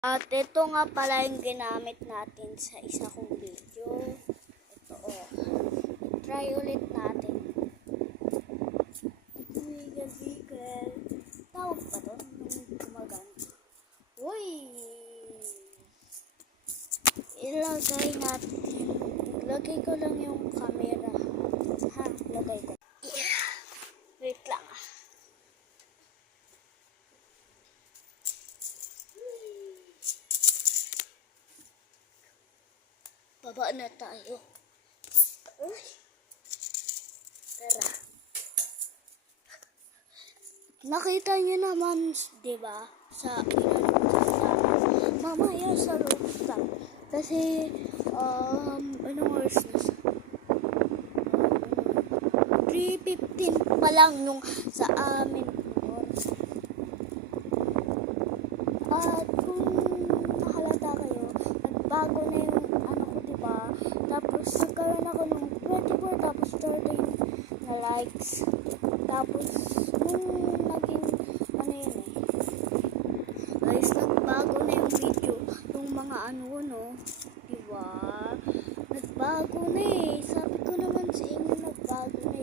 At ito nga pala yung ginamit natin sa isa kong video. Ito try ulit natin. Bigel. Tawag pa to nung gumagana. Uy! Ilagay natin. Ilagay ko lang yung camera. Ha? Ilagay ko. Yeah. Wait lang. Baba na tayo. Uy. Tara. Nakita niyo naman, di ba? Sa mamaya sa rooftop. Kasi, anong oras na siya? 3:15 pa lang nung sa amin. At kung nakalata kayo, nagbago na yung ano ko, diba? Tapos nagkaroon ako ng 24 tapos 13 na likes. Tapos nung naging ano yun guys, nagbago na yung video ng mga ano no, diba? Nagbago na sabi ko naman sa inyo, nagbago na